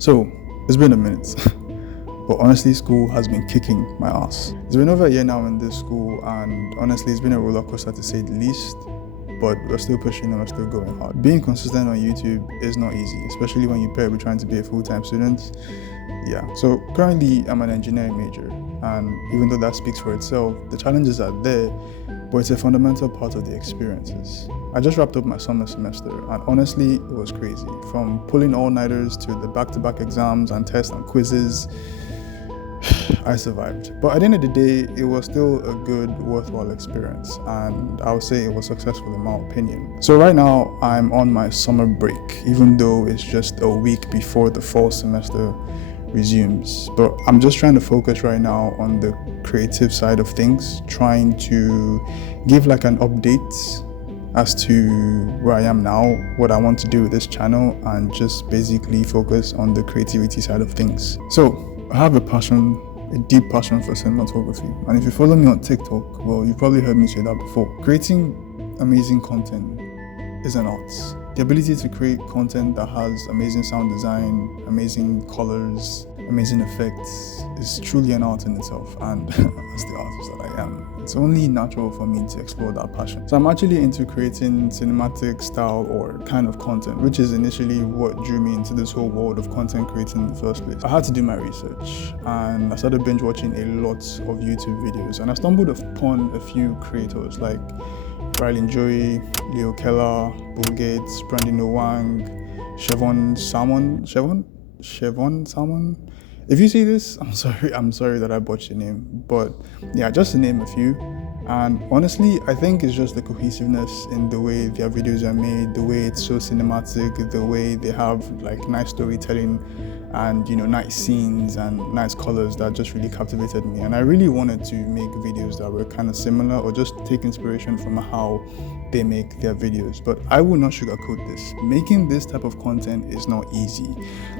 So, it's been a minute, but honestly, school has been kicking my ass. It's been over a year now in this school, and honestly, it's been a roller coaster to say the least, but we're still pushing and we're still going hard. Being consistent on YouTube is not easy, especially when you pair it with trying to be a full-time student. Yeah, so currently I'm an engineering major, and even though that speaks for itself, the challenges are there, but it's a fundamental part of the experiences. I just wrapped up my summer semester, and honestly, it was crazy. From pulling all-nighters to the back-to-back exams and tests and quizzes, I survived. But at the end of the day, it was still a good, worthwhile experience, and I would say it was successful in my opinion. So right now, I'm on my summer break, even though it's just a week before the fall semester resumes. But I'm just trying to focus right now on the creative side of things, trying to give like an update as to where I am now, what I want to do with this channel, and just basically focus on the creativity side of things. So I have a deep passion for cinematography, and if you follow me on TikTok, well, you've probably heard me say that before. Creating amazing content is an art. The ability to create content that has amazing sound design, amazing colors, amazing effects is truly an art in itself, and as the artist that I am, it's only natural for me to explore that passion. So I'm actually into creating cinematic style or kind of content, which is initially what drew me into this whole world of content creating in the first place. I had to do my research, and I started binge watching a lot of YouTube videos, and I stumbled upon a few creators like Riley Joy, Leo Keller, Bill Gates, Brandon Owang, Chevon Salmon. If you see this, I'm sorry that I botched your name, but yeah, just to name a few. And honestly, I think it's just the cohesiveness in the way their videos are made, the way it's so cinematic, the way they have like nice storytelling and nice scenes and nice colors that just really captivated me. And I really wanted to make videos that were kind of similar or just take inspiration from how they make their videos. But I will not sugarcoat this. Making this type of content is not easy.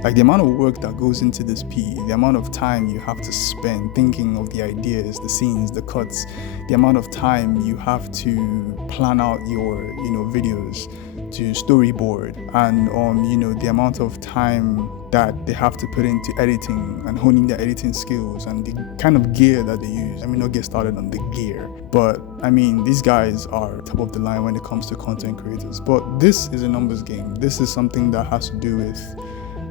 Like the amount of work that goes into this the amount of time you have to spend thinking of the ideas, the scenes, the cuts, the amount of time you have to plan out your videos, to storyboard, and the amount of time that they have to put into editing and honing their editing skills and the kind of gear that they use. I mean, not get started on the gear, but I mean, these guys are top of the line when it comes to content creators. But this is a numbers game. This is something that has to do with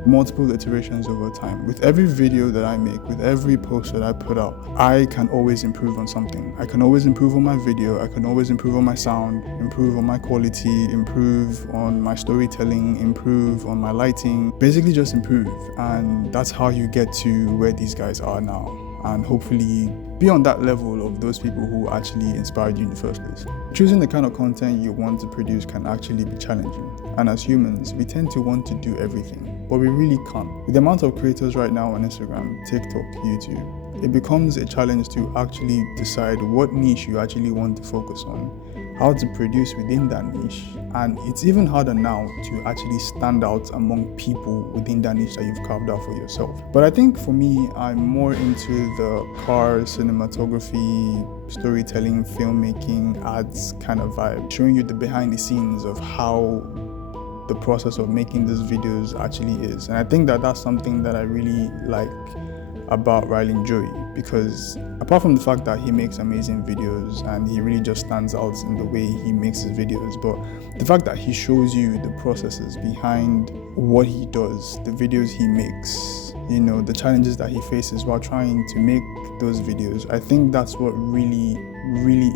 multiple iterations over time. With every video that I make, with every post that I put out, I can always improve on something. I can always improve on my video, I can always improve on my sound, improve on my quality, improve on my storytelling, improve on my lighting, basically just improve. And that's how you get to where these guys are now, and hopefully be on that level of those people who actually inspired you in the first place. Choosing the kind of content you want to produce can actually be challenging. And as humans, we tend to want to do everything, but we really can't. With the amount of creators right now on Instagram, TikTok, YouTube, it becomes a challenge to actually decide what niche you actually want to focus on, how to produce within that niche, and it's even harder now to actually stand out among people within that niche that you've carved out for yourself. But I think for me, I'm more into the car cinematography, storytelling, filmmaking, ads kind of vibe, showing you the behind the scenes of how the process of making these videos actually is. And I think that that's something that I really like about Riley Joy, because apart from the fact that he makes amazing videos and he really just stands out in the way he makes his videos, but the fact that he shows you the processes behind what he does, the videos he makes, the challenges that he faces while trying to make those videos, I think that's what really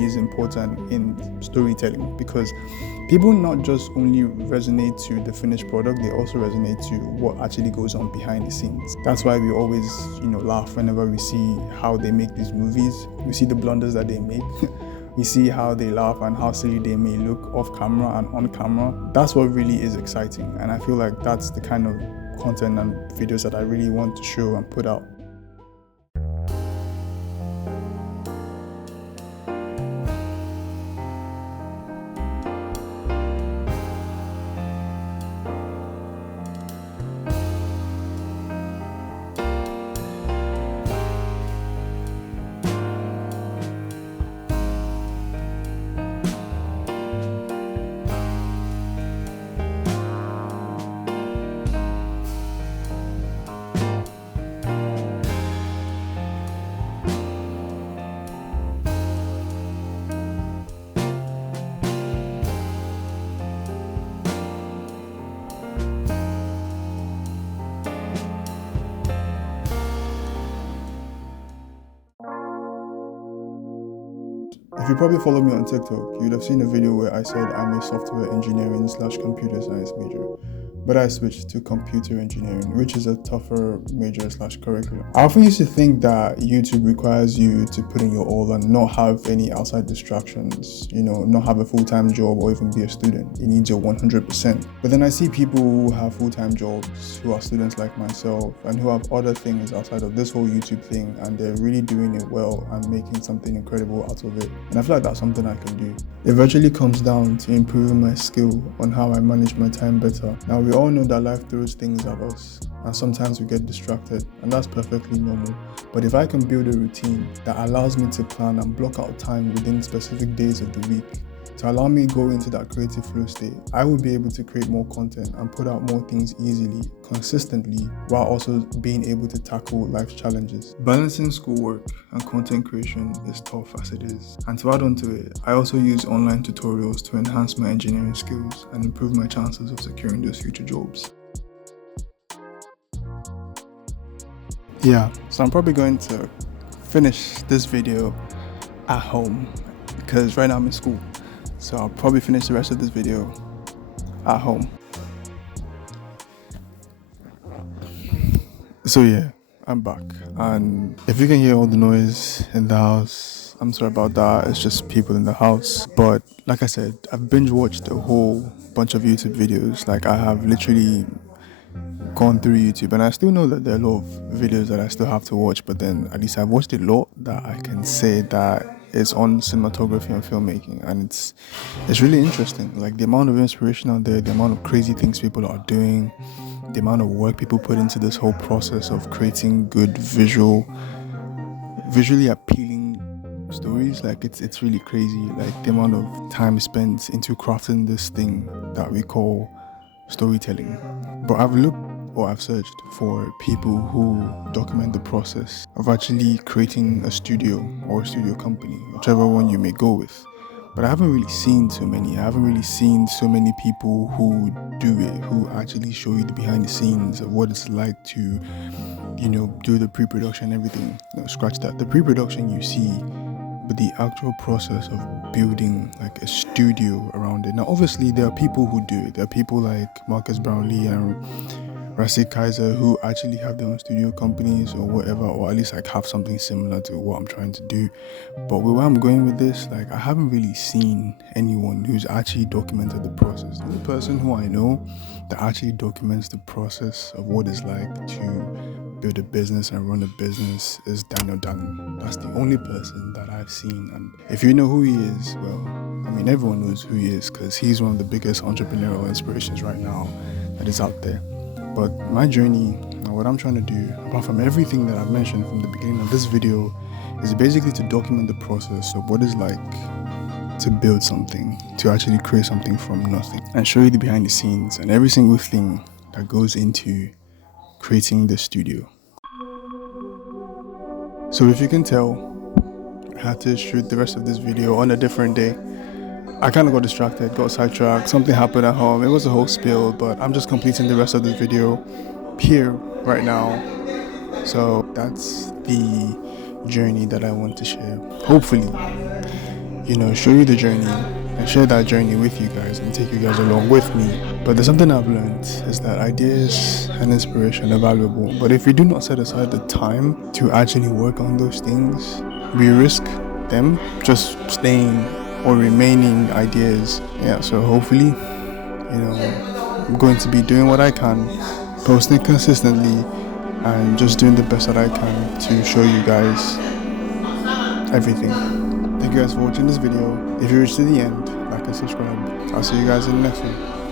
is important in storytelling, because people not just only resonate to the finished product, they also resonate to what actually goes on behind the scenes. That's why we always laugh whenever we see how they make these movies. We see the blunders that they make. We see how they laugh and how silly they may look off camera and on camera. That's what really is exciting, and I feel like that's the kind of content and videos that I really want to show and put out. If you probably follow me on TikTok, you'd have seen a video where I said I'm a software engineering / computer science major, but I switched to computer engineering, which is a tougher major / curriculum. I often used to think that YouTube requires you to put in your all and not have any outside distractions, not have a full-time job or even be a student. You need your 100%. But then I see people who have full-time jobs, who are students like myself, and who have other things outside of this whole YouTube thing, and they're really doing it well and making something incredible out of it. And I feel like that's something I can do. It eventually comes down to improving my skill on how I manage my time better. Now, we all know that life throws things at us, and sometimes we get distracted, and that's perfectly normal. But if I can build a routine that allows me to plan and block out time within specific days of the week to allow me to go into that creative flow state, I will be able to create more content and put out more things easily, consistently, while also being able to tackle life's challenges. Balancing schoolwork and content creation is tough as it is. And to add on to it, I also use online tutorials to enhance my engineering skills and improve my chances of securing those future jobs. Yeah, so I'm probably going to finish this video at home because right now I'm in school. So I'll probably finish the rest of this video at home. So yeah, I'm back. And if you can hear all the noise in the house, I'm sorry about that. It's just people in the house. But like I said, I've binge watched a whole bunch of YouTube videos. Like I have literally gone through YouTube, and I still know that there are a lot of videos that I still have to watch, but then at least I've watched a lot that I can say that is on cinematography and filmmaking, and it's really interesting. Like the amount of inspiration out there, the amount of crazy things people are doing, the amount of work people put into this whole process of creating good visually appealing stories. Like it's really crazy, like the amount of time spent into crafting this thing that we call storytelling. But I've searched for people who document the process of actually creating a studio or a studio company, whichever one you may go with. But I haven't really seen too many. I haven't really seen so many people who do it, who actually show you the behind the scenes of what it's like to, do the pre-production, everything. No, scratch that. The pre-production you see, but the actual process of building like a studio around it. Now, obviously, there are people who do it. There are people like Marcus Brownlee and Rashid Kaiser who actually have their own studio companies or whatever, or at least like have something similar to what I'm trying to do. But where I'm going with this, like I haven't really seen anyone who's actually documented the process. The only person who I know that actually documents the process of what it's like to build a business and run a business is Daniel Dannon. That's the only person that I've seen. And if you know who he is, well, I mean, everyone knows who he is because he's one of the biggest entrepreneurial inspirations right now that is out there. But my journey, what I'm trying to do, apart from everything that I've mentioned from the beginning of this video, is basically to document the process of what it's like to build something, to actually create something from nothing, and show you the behind the scenes and every single thing that goes into creating the studio. So if you can tell, I had to shoot the rest of this video on a different day. I kind of got distracted, got sidetracked, something happened at home, it was a whole spill, but I'm just completing the rest of this video here, right now. So that's the journey that I want to share. Hopefully, show you the journey and share that journey with you guys and take you guys along with me. But there's something I've learned is that ideas and inspiration are valuable, but if we do not set aside the time to actually work on those things, we risk them just staying or remaining ideas. Yeah, so hopefully, I'm going to be doing what I can, posting consistently, and just doing the best that I can to show you guys everything. Thank you guys for watching this video. If you reached to the end, like and subscribe. I'll see you guys in the next one.